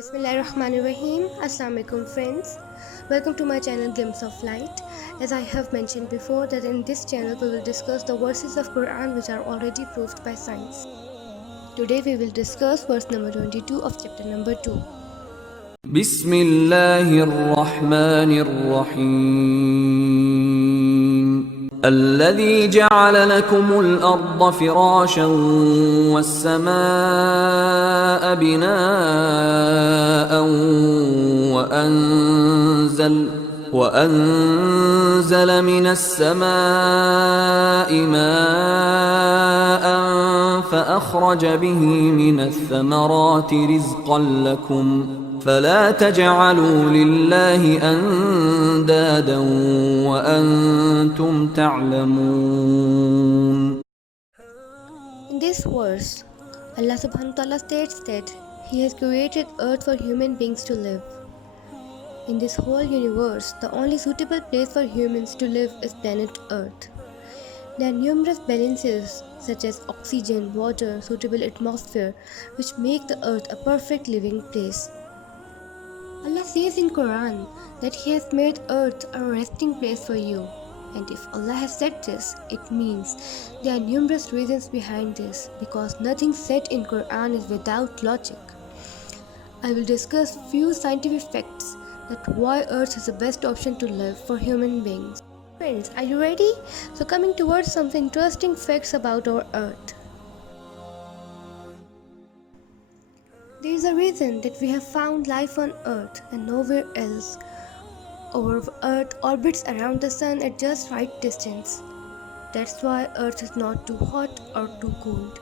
Bismillahirrahmanirrahim. Assalamu alaikum friends. Welcome to my channel Glimpse of Light. As I have mentioned before that in this channel we will discuss the verses of Quran which are already proved by science. Today we will discuss verse number 22 of chapter number 2. بسم الله الرحمن الرحيم الذي جعل لكم الأرض فراشا والسماء بناء وأنزل من السماء ماء فأخرج به من الثمرات رزقا لكم فلا تجعلوا لله أندادا وأنتم تعلمون. In this verse, Allah subhanahu wa ta'ala states that He has created earth for human beings to live. In this whole universe, the only suitable place for humans to live is planet Earth. There are numerous balances such as oxygen, water, suitable atmosphere which make the earth a perfect living place. Allah says in Quran that He has made earth a resting place for you. And if Allah has said this, it means there are numerous reasons behind this because nothing said in Quran is without logic. I will discuss few scientific facts that why earth is the best option to live for human beings. Friends, are you ready? So coming towards some interesting facts about our earth. There is a reason that we have found life on earth and nowhere else. Our earth orbits around the sun at just right distance. That's why earth is not too hot or too cold.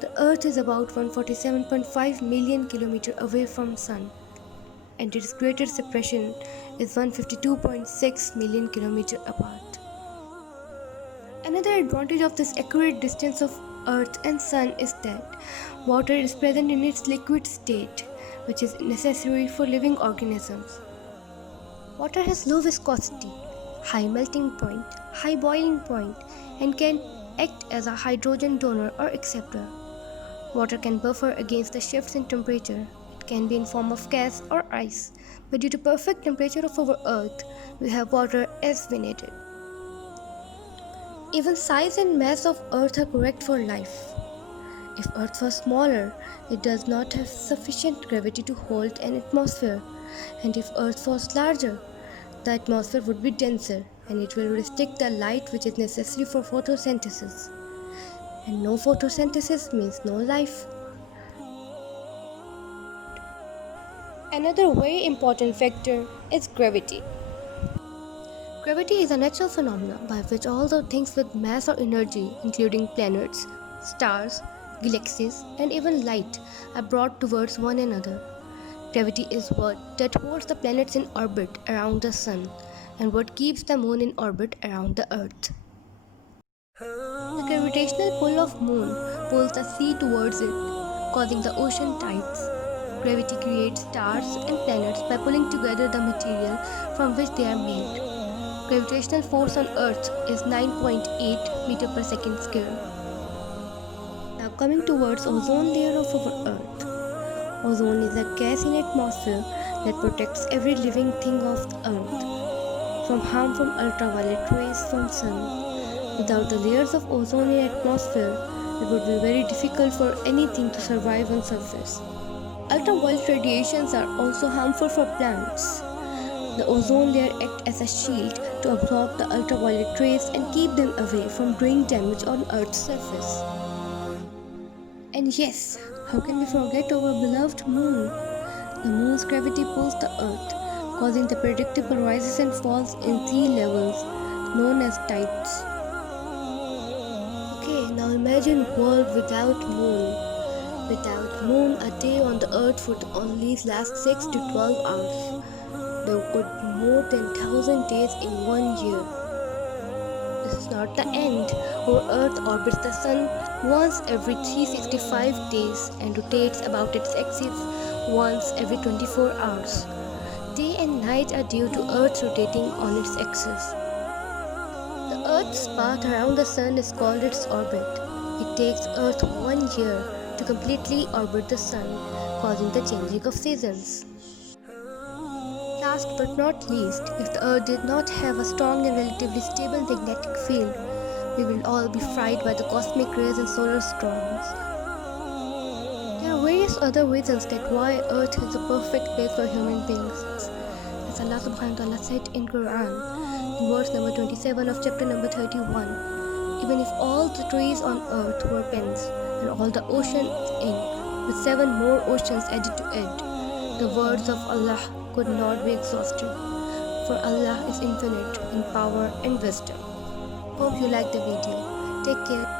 The earth is about 147.5 million kilometers away from sun, and its greatest separation is 152.6 million kilometers apart. Another advantage of this accurate distance of earth and sun is that water is present in its liquid state, which is necessary for living organisms. Water has low viscosity, high melting point, high boiling point, and can act as a hydrogen donor or acceptor. Water can buffer against the shifts in temperature. It can be in form of gas or ice, but due to perfect temperature of our earth, we have water as we need it. Even size and mass of earth are correct for life. If earth was smaller, it does not have sufficient gravity to hold an atmosphere, and if earth was larger, the atmosphere would be denser and it will restrict the light which is necessary for photosynthesis. And no photosynthesis means no life. Another very important factor is gravity. Gravity is a natural phenomenon by which all the things with mass or energy, including planets, stars, galaxies, and even light, are brought towards one another. Gravity is what that holds the planets in orbit around the sun and what keeps the moon in orbit around the earth. The gravitational pull of moon pulls the sea towards it, causing the ocean tides. Gravity creates stars and planets by pulling together the material from which they are made. Gravitational force on earth is 9.8 meter per second square. Now coming towards ozone layer of our earth. Ozone is a gas in atmosphere that protects every living thing of the earth from harmful ultraviolet rays from sun. Without the layers of ozone in atmosphere, it would be very difficult for anything to survive on surface. Ultraviolet radiations are also harmful for plants. The ozone layer acts as a shield to absorb the ultraviolet rays and keep them away from doing damage on Earth's surface. And yes, how can we forget our beloved moon? The moon's gravity pulls the Earth, causing the predictable rises and falls in sea levels known as tides. Okay, now imagine a world without moon. Without moon, a day on the earth would only last 6 to 12 hours. There could be more than 1,000 days in 1 year. This is not the end. Our earth orbits the sun once every 365 days and rotates about its axis once every 24 hours. Day and night are due to earth rotating on its axis. The earth's path around the sun is called its orbit. It takes earth 1 year to completely orbit the sun, causing the changing of seasons. Last but not least, if the Earth did not have a strong and relatively stable magnetic field, we will all be fried by the cosmic rays and solar storms. There are various other reasons that why Earth is the perfect place for human beings. As Allah subhanahu wa ta'ala said in Quran, in verse number 27 of chapter number 31, even if all the trees on earth were pens and all the oceans ink, with 7 more oceans added to it, the words of Allah could not be exhausted, for Allah is infinite in power and wisdom. Hope you liked the video. Take care.